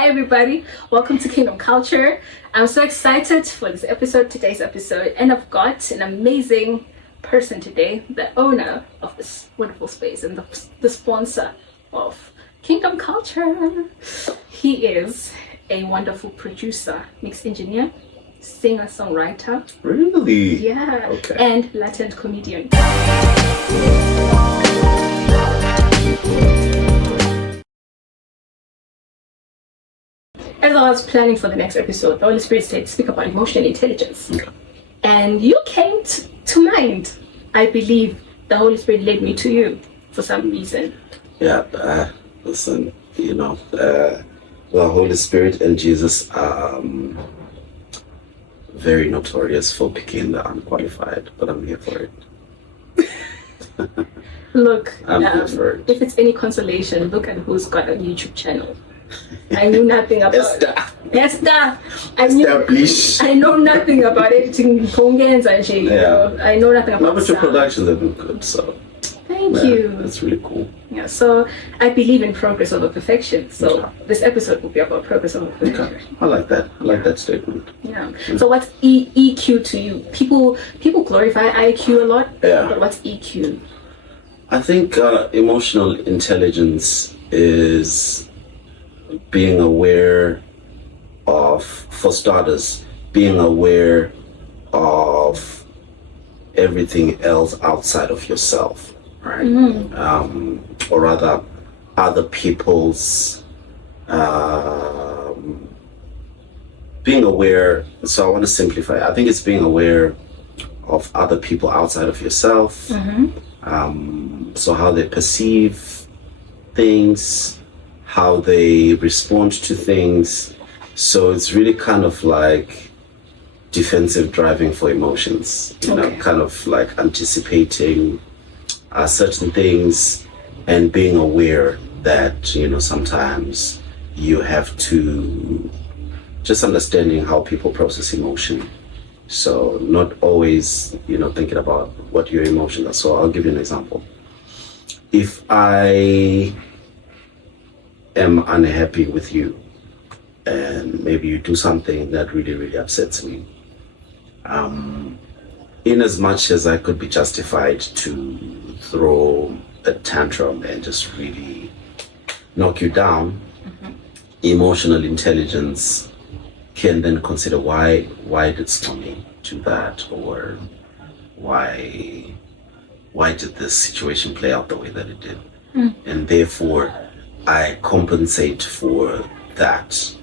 Hi everybody, welcome to Kingdom Culture. I'm so excited for today's episode, and I've got an amazing person today, the owner of this wonderful space and the sponsor of Kingdom Culture. He is a wonderful producer, mix engineer, singer, songwriter. Really? Yeah. Okay. And latent comedian. As I was planning for the next episode, the Holy Spirit said, speak about emotional intelligence. Okay. And you came to mind. I believe the Holy Spirit led me to you for some reason. Yeah, listen, the Holy Spirit and Jesus are very notorious for picking the unqualified, but I'm here for it. Look, I'm here for it. If it's any consolation, look at who's got a YouTube channel. I knew nothing about Esther. I know nothing about editing pongens and shit. Yeah. I know nothing about but your productions have been good, so thank you. That's really cool. Yeah, so I believe in progress over perfection. So this episode will be about progress over perfection. Okay. I like that. I like that statement. Yeah. So what's EQ to you? People glorify IQ a lot. Yeah. But what's EQ? I think emotional intelligence is being aware of, for starters, being aware of everything else outside of yourself, right? Mm-hmm. Or rather, other people's being aware. So I want to simplify. I think it's being aware of other people outside of yourself. Mm-hmm. So how they perceive things, how they respond to things. So it's really kind of like defensive driving for emotions, kind of like anticipating certain things and being aware that, sometimes you have to just understanding how people process emotion. So not always, thinking about what your emotions are. So I'll give you an example. If I am unhappy with you and maybe you do something that really, really upsets me, in as much as I could be justified to throw a tantrum and just really knock you down, mm-hmm. Emotional intelligence can then consider why did Tommy do that, or why did this situation play out the way that it did, and therefore I compensate for that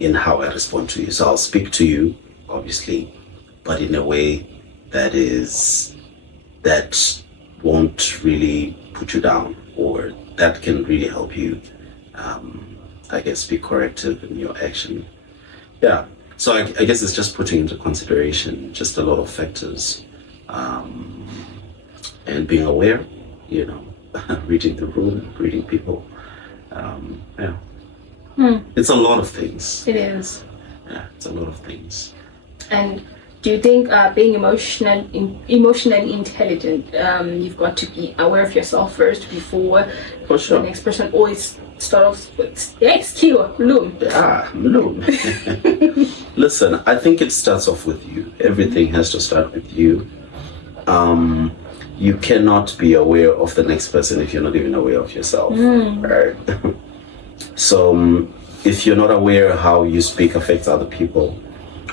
in how I respond to you. So I'll speak to you, obviously, but in a way that won't really put you down, or that can really help you, be corrective in your action. Yeah. So I guess it's just putting into consideration just a lot of factors, and being aware, reading the room, reading people. It's a lot of things. It is. Yeah, it's a lot of things. And do you think being emotionally intelligent, you've got to be aware of yourself first before For sure. the next person always start off with Loom? Yeah, Loom. Listen, I think it starts off with you. Everything has to start with you. You cannot be aware of the next person if you're not even aware of yourself, right? So if you're not aware how you speak affects other people,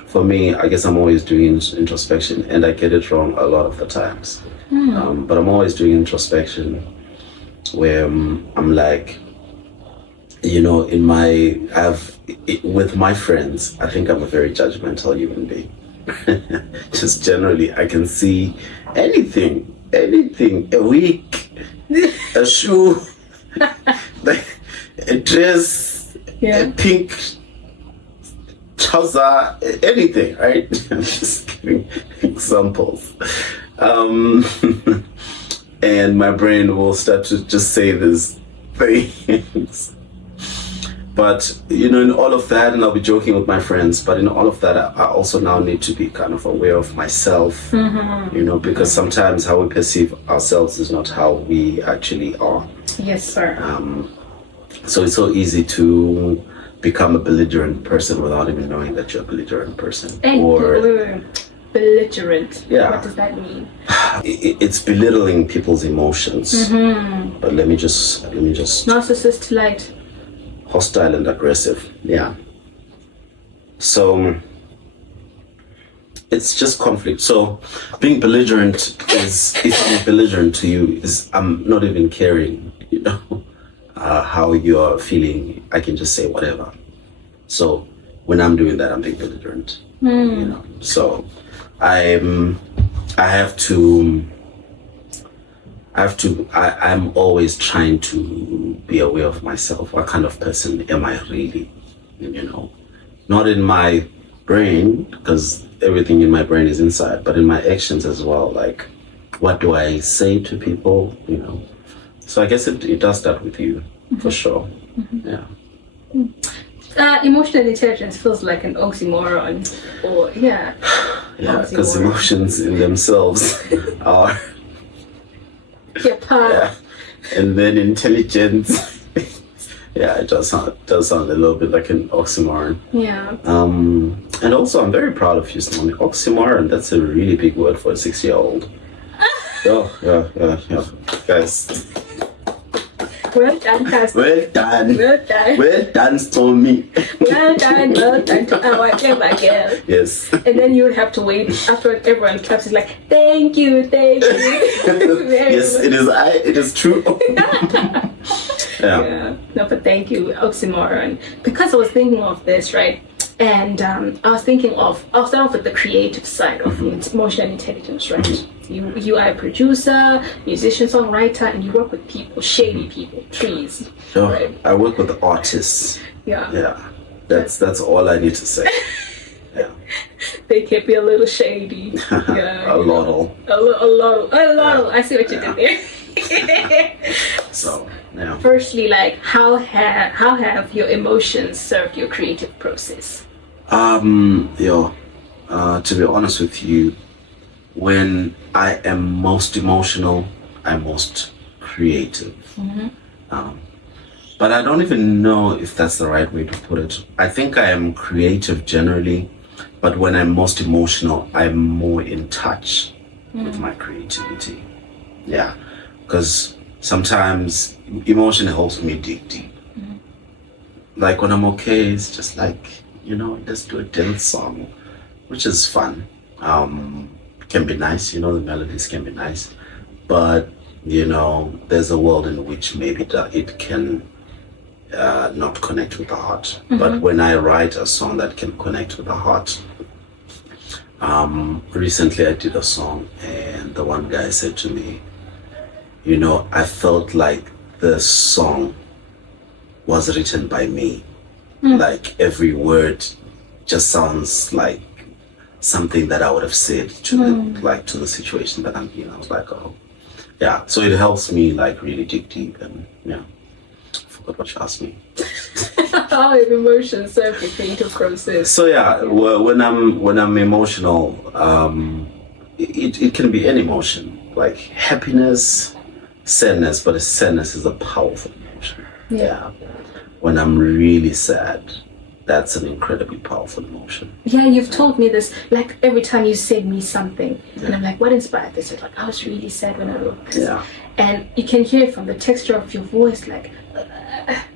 for me, I guess I'm always doing introspection, and I get it wrong a lot of the times. But I'm always doing introspection where I'm like, with my friends, I think I'm a very judgmental human being. Just generally, I can see anything, a wig, a shoe, a dress, a pink trouser, anything, right? I'm just giving examples. And my brain will start to just say these things. But, in all of that, and I'll be joking with my friends, but in all of that, I also now need to be kind of aware of myself, because sometimes how we perceive ourselves is not how we actually are. Yes, sir. So it's so easy to become a belligerent person without even knowing that you're a belligerent person. And or belligerent. Yeah. What does that mean? It's belittling people's emotions. But let me just Narcissist light. Hostile and aggressive. Yeah. So it's just conflict. So being belligerent is, if I'm belligerent to you, is I'm not even caring, how you're feeling. I can just say whatever. So when I'm doing that, I'm being belligerent. So I'm always trying to be aware of myself. What kind of person am I really? Not in my brain, because everything in my brain is inside, but in my actions as well. Like, what do I say to people? So I guess it does that with you, for sure. Yeah. Emotional intelligence feels like an oxymoron, or yeah, because emotions in themselves are yeah, and then intelligence. Yeah, it does sound a little bit like an oxymoron. Yeah. And also, I'm very proud of you, Simone. Oxymoron, that's a really big word for a 6-year-old. Yeah. Guys. Well done, Pastor. Well done. Well done, Stormy. Well done to our clever girl. Yes. And then you would have to wait after everyone claps. It's like, thank you. Yes, it is true. Yeah. No, but thank you, oxymoron. Because I was thinking of this, right? And I'll start off with the creative side of emotional intelligence, right? You are a producer, musician, songwriter, and you work with people, shady people, trees. Right? I work with artists. Yeah. That's all I need to say. Yeah. They can be a little shady. Yeah. A lot. I see what you did there. So, yeah. Firstly, like, how have your emotions served your creative process? To be honest with you, when I am most emotional, I'm most creative. But I don't even know if that's the right way to put it. I think I am creative generally, but when I'm most emotional, I'm more in touch with my creativity. Yeah, because sometimes emotion helps me dig deep. Like when I'm okay, it's just like, let's do a dance song, which is fun. Can be nice, the melodies can be nice, but there's a world in which maybe it can not connect with the heart. But when I write a song that can connect with the heart, recently I did a song, and the one guy said to me, I felt like the song was written by me. Like every word just sounds like something that I would have said to the situation that I'm in. I was like, oh, yeah. So it helps me like really dig deep, and I forgot what you asked me. How have emotions served your creative process? So yeah, when I'm emotional, it can be any emotion, like happiness, sadness, but sadness is a powerful emotion. Yeah. When I'm really sad, that's an incredibly powerful emotion. Yeah, you've told me this, like every time you send me something, and I'm like, what inspired this? You're like, I was really sad when I wrote this. Yeah. And you can hear it from the texture of your voice, like...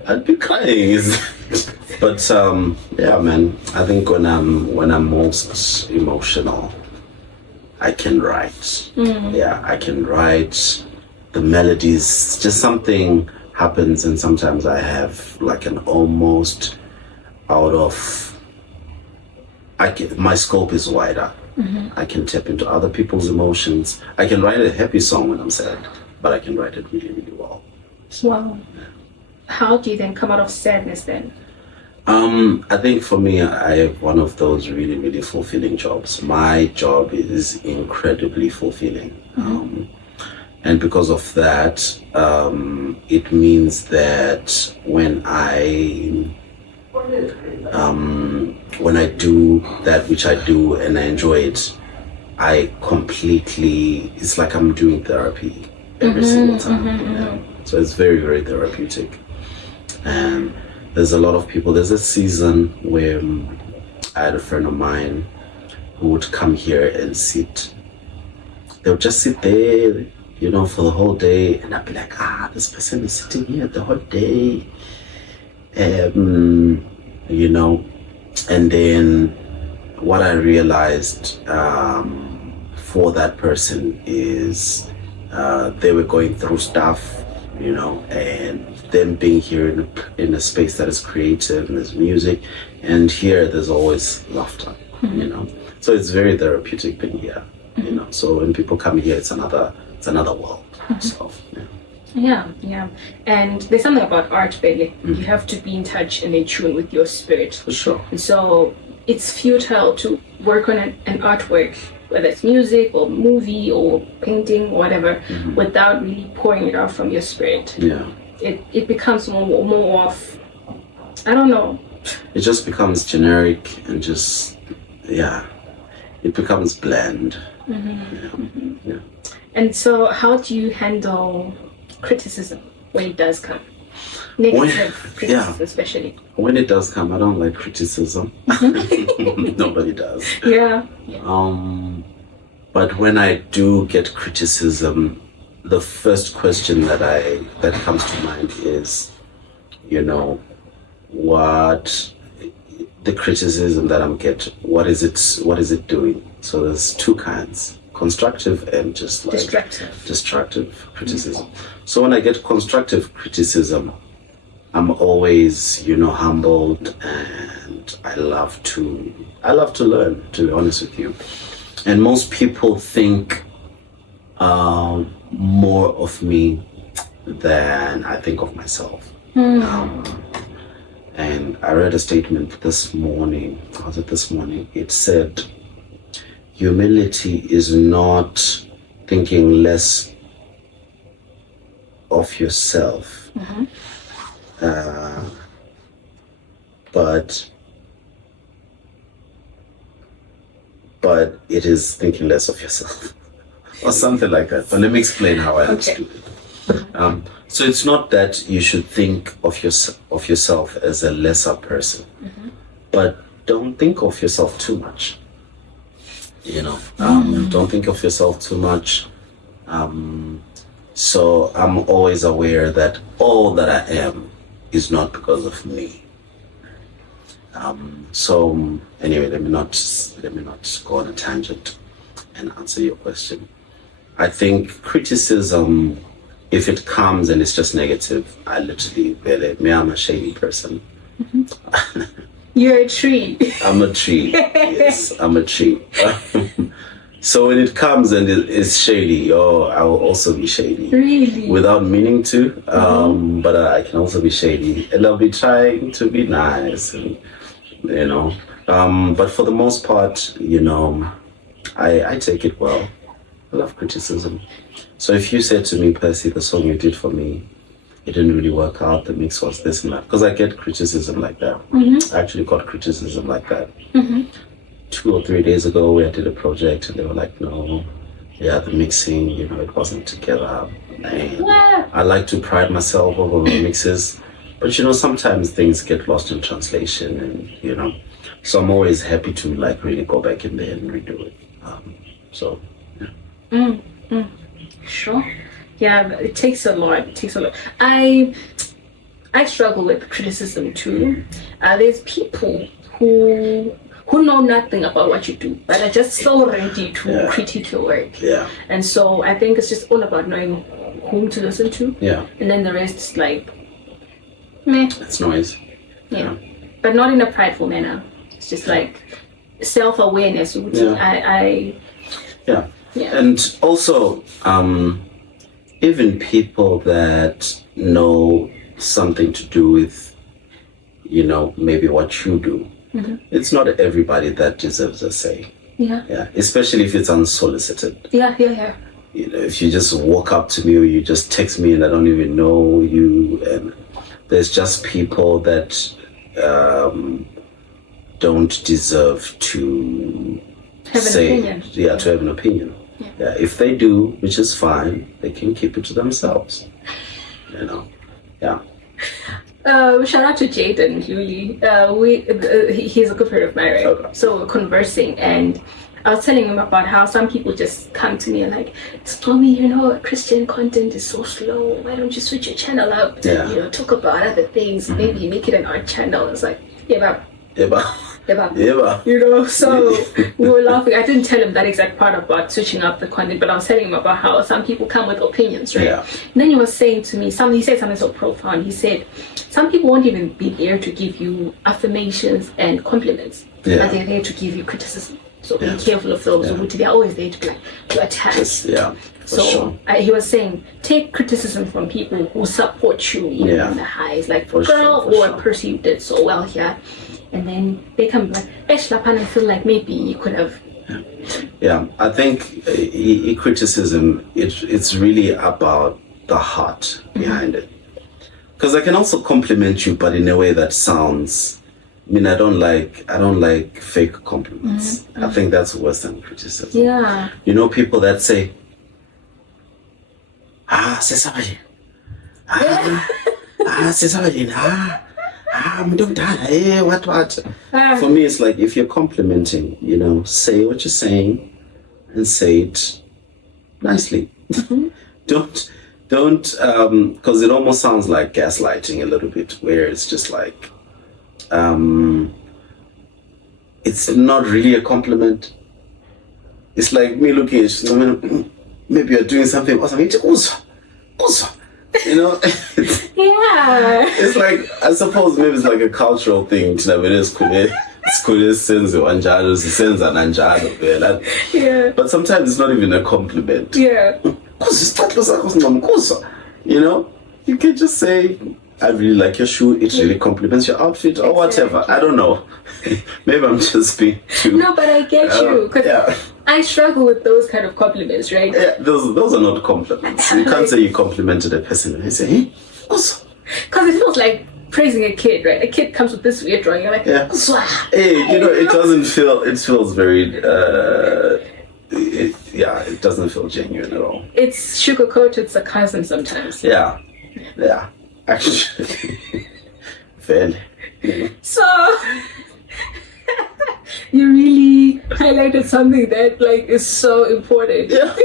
I'd be crying. But yeah, man, I think when I'm most emotional, I can write. Yeah, I can write the melodies, just something happens, and sometimes I have like an almost my scope is wider. I can tap into other people's emotions. I can write a happy song when I'm sad, but I can write it really, really well. So, wow. How do you then come out of sadness then? I think for me, I have one of those really, really fulfilling jobs. My job is incredibly fulfilling. And because of that, it means that when I do that which I do and I enjoy it, it's like I'm doing therapy every single time. So it's very, very therapeutic. And there's a lot of people. There's a season where I had a friend of mine who would come here and sit. They would just sit there, you know, for the whole day, and I'd be like, this person is sitting here the whole day, you know. And then what I realized for that person is they were going through stuff, you know, and them being here in a space that is creative and there's music, and here there's always laughter, you know. So it's very therapeutic being here, you know. So when people come here, it's another world. So yeah. And there's something about art, really. You have to be in touch and in tune with your spirit. For sure. And so it's futile to work on an artwork, whether it's music or movie or painting or whatever, without really pouring it out from your spirit. Yeah. It becomes more of, I don't know. It just becomes generic and just, it becomes bland. Yeah. And so how do you handle criticism when it does come? Negative criticism, especially. When it does come, I don't like criticism. Nobody does. Yeah. But when I do get criticism, the first question that comes to mind is, you know, what the criticism that I'm getting, what is it doing? So there's two kinds: constructive and just like destructive criticism. So when I get constructive criticism, I'm always, you know, humbled, and I love to learn, to be honest with you. And most people think more of me than I think of myself. And I read a statement this morning. It said, humility is not thinking less of yourself, but it is thinking less of yourself. Or something like that. But let me explain how I understood it. So it's not that you should think of yourself as a lesser person, but don't think of yourself too much. You know, don't think of yourself too much. So I'm always aware that all that I am is not because of me. So anyway, let me not go on a tangent and answer your question. I think criticism, if it comes and it's just negative, I literally, I'm a shady person. You're a tree. I'm a tree. Yes, I'm a tree. So when it comes and it's shady, I will also be shady. Really? Without meaning to, but I can also be shady. And I'll be trying to be nice, and, you know. But for the most part, you know, I take it well. I love criticism. So if you said to me, Percy, the song you did for me, it didn't really work out, the mix was this and that, because I get criticism like that. I actually got criticism like that. 2 or 3 days ago, I did a project and they were like, no, the mixing, you know, it wasn't together. And I like to pride myself over my mixes, but you know, sometimes things get lost in translation, and you know, so I'm always happy to like really go back in there and redo it. So yeah. Sure. Yeah, it takes a lot. I struggle with criticism too. There's people who know nothing about what you do, but are just so ready to critique your work. Yeah. And so I think it's just all about knowing whom to listen to. Yeah. And then the rest is like, meh. It's noise. Yeah. But not in a prideful manner. It's just like self-awareness. Yeah. And also, even people that know something to do with, you know, maybe what you do, it's not everybody that deserves a say. Yeah. Yeah. Especially if it's unsolicited. Yeah. You know, if you just walk up to me or you just text me and I don't even know you, and there's just people that don't deserve to have an opinion. Yeah, to have an opinion. Yeah, if they do, which is fine, they can keep it to themselves. You know, yeah. Shout out to Jaden Luli. He's a good friend of mine, right? Okay. So we're conversing, and I was telling him about how some people just come to me and like, Stormy, Christian content is so slow. Why don't you switch your channel up? Yeah. Talk about other things. Maybe make it an art channel. It's like, yeah. So we were laughing. I didn't tell him that exact part about switching up the content, but I was telling him about how some people come with opinions, right? Yeah. And then he was saying to me, he said something so profound. He said, some people won't even be there to give you affirmations and compliments, but they're there to give you criticism. So be careful of those. They're always there to attack. So he was saying, take criticism from people who support you in the highs. Like, Percy, you did so well here. And then they come like, I feel like maybe you could have. Yeah, I think criticism, it's really about the heart behind it. Because I can also compliment you, but in a way that sounds. I don't like fake compliments. I think that's worse than criticism. Yeah. People that say, Sesabajin. Sesabajin. What? For me, it's like if you're complimenting, say what you're saying and say it nicely. Don't, because it almost sounds like gaslighting a little bit, where it's just like, it's not really a compliment. It's like me looking at you, maybe you're doing something awesome. It's like, I suppose maybe it's like a cultural thing. But sometimes it's not even a compliment. You can just say, I really like your shoe, it really complements your outfit, or whatever. I don't know. Maybe I'm just being too... No, but I get you. Because I struggle with those kind of compliments, right? Yeah, those are not compliments. You can't say you complimented a person and you say, hey, also. Because it feels like praising a kid, right? A kid comes with this weird drawing, you're like, it doesn't feel... It feels very... it doesn't feel genuine at all. It's sugar-coated sarcasm sometimes. Yeah. Actually, fairly. So, you really highlighted something that is so important. Yeah.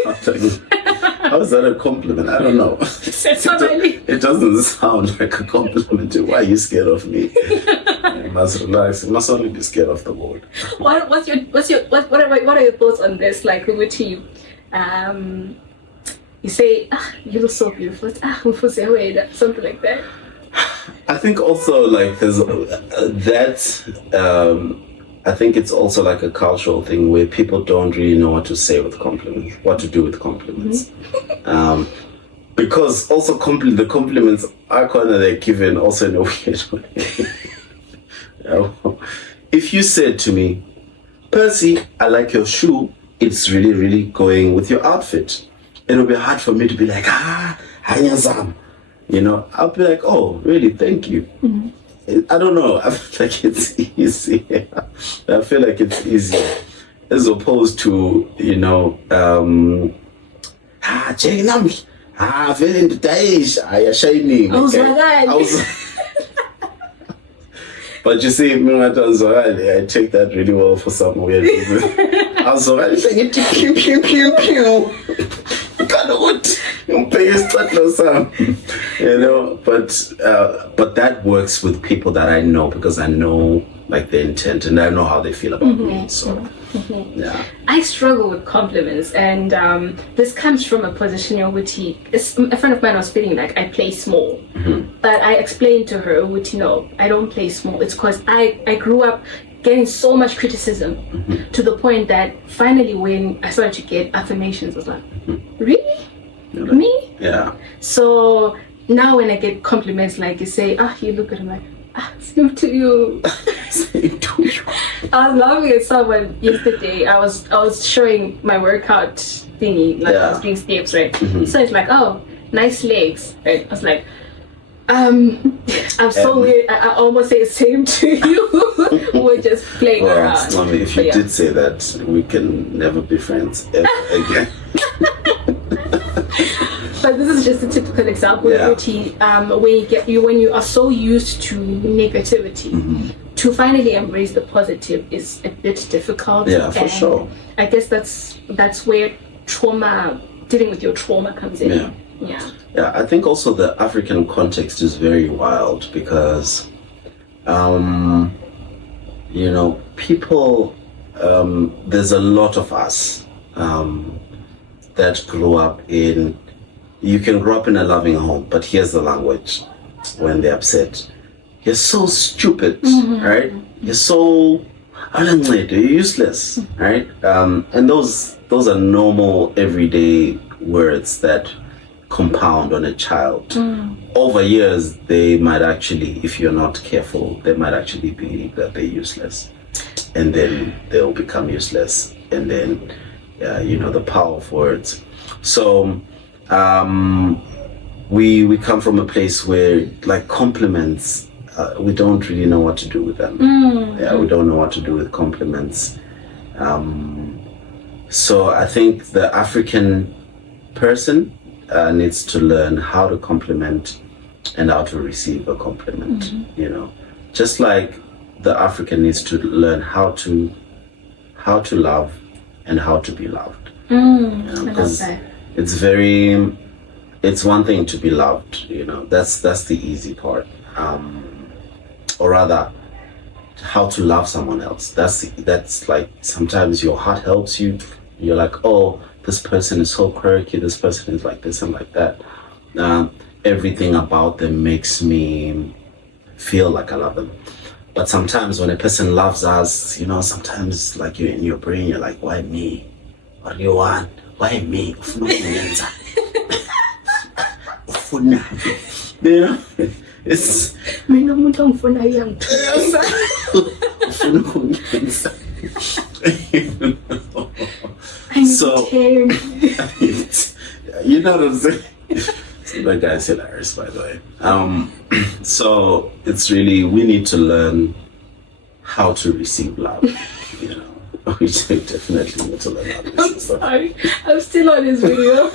How is that a compliment? I don't know. It doesn't sound like a compliment. Why are you scared of me? You must relax. You must only be scared of the Lord. What are your thoughts on this? Like with your team, you say, you look so beautiful. Something like that. I think also there's that. I think it's also like a cultural thing where people don't really know what to say with compliments, what to do with compliments. Because also the compliments are kind of like given also in a weird way. If you said to me, Percy, I like your shoe, it's really, really going with your outfit. It'll be hard for me to be like, hanyazam. I'll be like, oh, really, thank you. I don't know. I feel like it's easy. I feel like it's easy. As opposed to, very in the days, you're shining. But you see, I take that really well for some weird reason. I was already saying, pew, pew, pew, pew. But that works with people that I know because I know their intent and I know how they feel about me. So yeah, I struggle with compliments, and this comes from a position in which a friend of mine was feeling like I play small, but I explained to her, no, I don't play small. It's because I grew up getting so much criticism to the point that finally when I started to get affirmations, I was like, really? Me? Yeah. So now when I get compliments, like you say, you look good, I'm like, same to you. Same to you. I was laughing at someone yesterday. I was showing my workout thingy, I was doing steps, right? So it's like, oh, nice legs, right? I was like, I'm so weird. I almost say same to you. We're just playing around. Mommy, if you did say that, we can never be friends ever again. But this is just a typical example, Yeah. when you are so used to negativity, to finally embrace the positive is a bit difficult. Yeah, for and sure. I guess that's where dealing with your trauma comes in. Yeah, I think also the African context is very wild because, people, there's a lot of us that grew up you can grow up in a loving home, but here's the language when they're upset. You're so stupid, right? You're so, you're useless, right? And those are normal, everyday words that compound on a child. Over years, they might actually, if you're not careful, they might actually be that they're useless. And then they'll become useless. And then, the power of words. So, we come from a place where, like, compliments, we don't really know what to do with them. We don't know what to do with compliments. So I think the African person needs to learn how to compliment and how to receive a compliment. Just like the African needs to learn how to love and how to be loved. Because it's one thing to be loved, that's the easy part, or rather how to love someone else. That's like, sometimes your heart helps you. You're like, oh, this person is so quirky, this person is like this and like that. Everything about them makes me feel like I love them. But sometimes when a person loves us, sometimes, like, you're in your brain, you're like, why me? What do you want? Why me? It's so you know what I'm saying? That guy's hilarious, by the way. So it's really, we need to learn how to receive love. We definitely need to learn how to receive love. Sorry, I'm still on this video.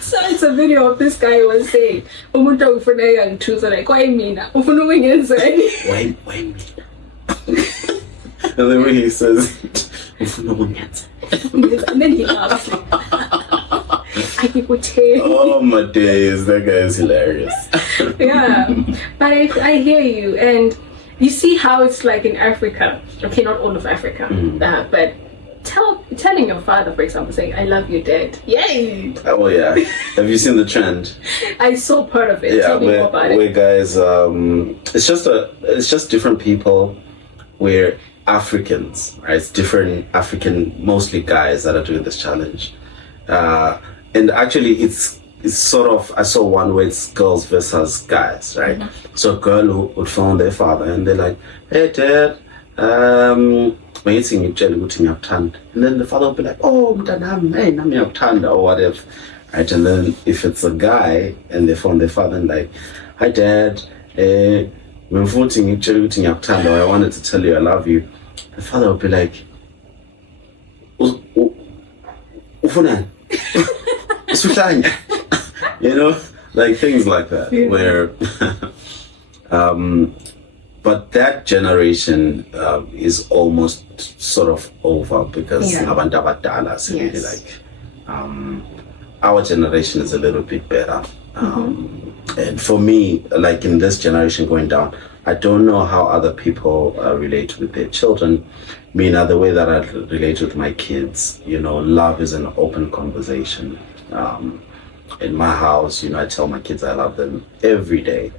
So it's a video of this guy who was saying, "Umuntu ufuna yangithusa like why mina? Ufuna ukungenzeni?" Why me? And then when he says, "Ufuna ukungenzeni?" And then he laughs. Oh my days, that guy is hilarious. Yeah, but I hear you, and you see how it's like in Africa. Okay, not all of Africa, but telling your father, for example, saying "I love you, Dad." Yay! Oh yeah, have you seen the trend? I saw part of it. Yeah, Tell me more about it. Where guys, it's just different people. We're Africans, right? It's different African, mostly guys that are doing this challenge. And actually, it's sort of, I saw one where it's girls versus guys, right? So a girl who would phone their father and they're like, "Hey Dad, and then the father would be like, "Oh, or whatever," right? And then if it's a guy and they phone their father and like, "Hi Dad, I wanted to tell you I love you," the father would be like, like things like that, where but that generation is almost sort of over because abantu abadala really like our generation is a little bit better. And for me, like in this generation going down, I don't know how other people relate with their children. The way that I relate with my kids, love is an open conversation. In my house, I tell my kids I love them every day.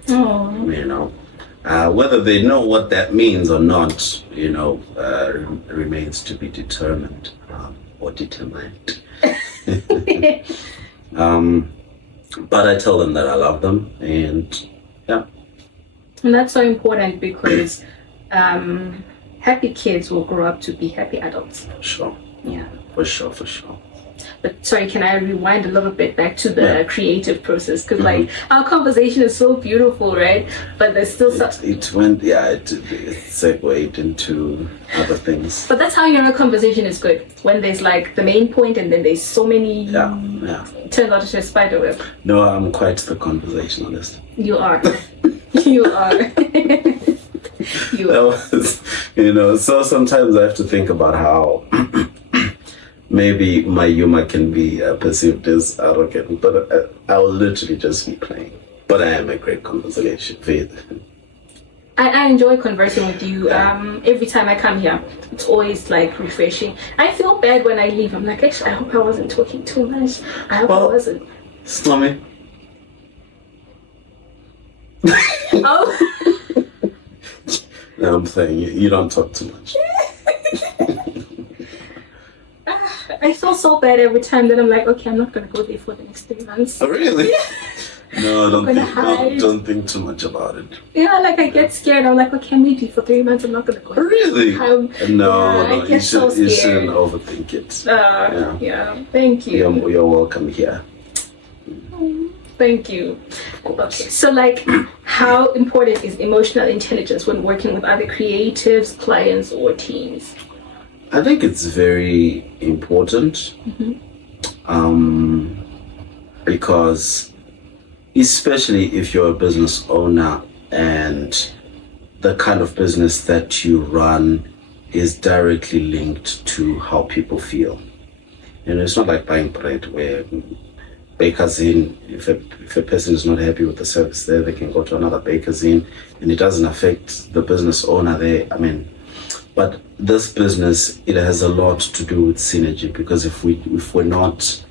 Whether they know what that means or not, remains to be determined or determined. But I tell them that I love them, and yeah. And that's so important because happy kids will grow up to be happy adults. Sure. Yeah. For sure. But sorry, can I rewind a little bit back to the creative process? Because like our conversation is so beautiful, right? But there's still it segued into other things. But that's how a conversation is good, when there's like the main point and then there's so many. It turns out to a spider web. No, I'm quite the conversationalist. You are. You are. So sometimes I have to think about how maybe my humor can be perceived as arrogant, but I will literally just be playing. But I am a great conversation. I enjoy conversing with you. Every time I come here, it's always like refreshing. I feel bad when I leave. I'm like, actually, I hope I wasn't talking too much. I hope I wasn't. Slummy. Oh. No, I'm saying you don't talk too much. I feel so bad every time that I'm like, okay, I'm not going to go there for the next 3 months. Oh, really? No, don't think too much about it. Yeah, like I get scared. I'm like, okay, maybe for 3 months I'm not going to go. Really? No, you shouldn't overthink it. Yeah, thank you. You're welcome here. Thank you. Okay, so like, how important is emotional intelligence when working with other creatives, clients, or teams? I think it's very important. Because especially if you're a business owner and the kind of business that you run is directly linked to how people feel. It's not like buying bread where bakers in, if a person is not happy with the service there, they can go to another baker's in, and it doesn't affect the business owner there. But this business, it has a lot to do with synergy, because if we're not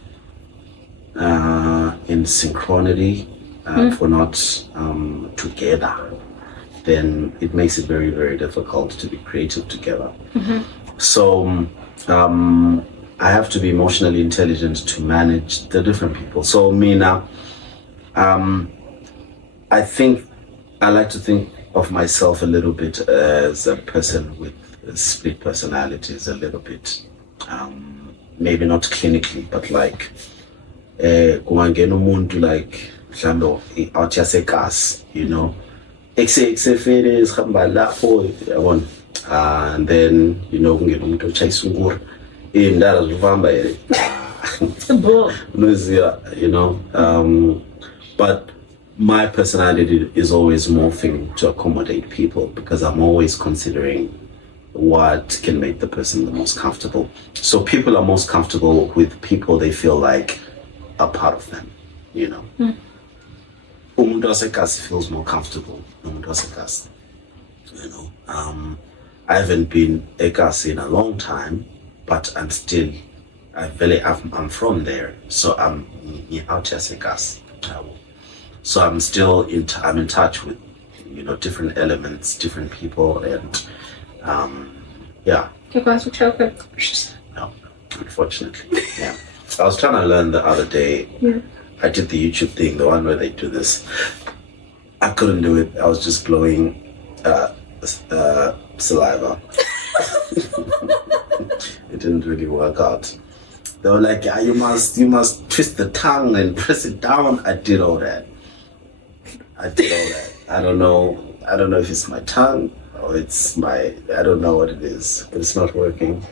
in synchronity, if we're not together, then it makes it very, very difficult to be creative together. So I have to be emotionally intelligent to manage the different people. So Mina, I think I like to think of myself a little bit as a person with split personalities, a little bit, maybe not clinically, but like kungangena umuntu like mhlawumbe out yasegas, ekusefele sihamba lapho yabona, and then kungena umuntu ochaya isungura indala zivamba but my personality is always morphing to accommodate people, because I'm always considering what can make the person the most comfortable. So people are most comfortable with people they feel like a part of them, Umuntu waseGasi feels more comfortable. Umuntu waseGasi, I haven't been eGasi in a long time, but I'm from there, so I'm out as eGasi. So I'm still in touch with, different elements, different people, and yeah. No, unfortunately, yeah. I was trying to learn the other day. Yeah. I did the YouTube thing, the one where they do this. I couldn't do it. I was just blowing saliva. It didn't really work out. They were like, yeah, you must twist the tongue and press it down. I did all that. I don't know if it's my tongue or it's I don't know what it is, but it's not working.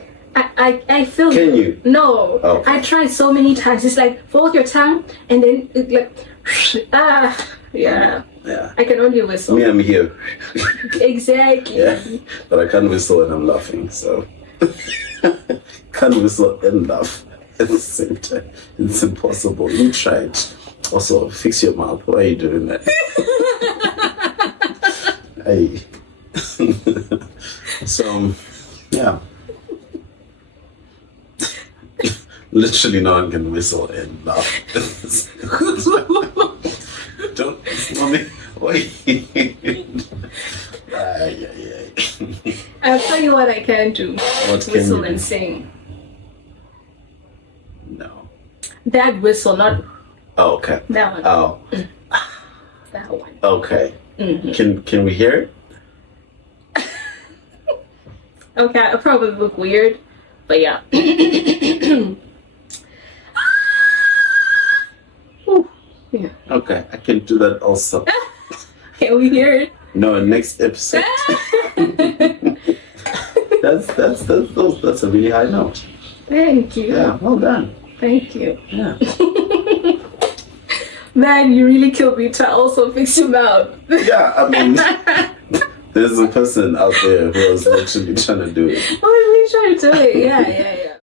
I feel. Can you? No. Okay. I tried so many times. It's like fold your tongue and then it like yeah. Yeah. I can only whistle. Me, I'm here. Exactly. Yeah. But I can't whistle and I'm laughing, so can't whistle and laugh at the same time. It's impossible. You try it. Also, fix your mouth. Why are you doing that? Hey. So, yeah. Literally no one can whistle and laugh. Don't, mommy, wait. I'll tell you what I can do. Whistle and do? sing. No. That whistle, not Oh, okay. that one. Oh. That one. Okay. Mm-hmm. Can we hear it? Okay, I probably look weird, but yeah. can do that also. Can we hear it? No, next episode. That's a really high note. Thank you. Yeah, well done. Thank you. Yeah. Man, you really killed me to also fix your mouth. Yeah, I mean, there's a person out there who was literally trying to do it. Oh, really trying to do it. Yeah.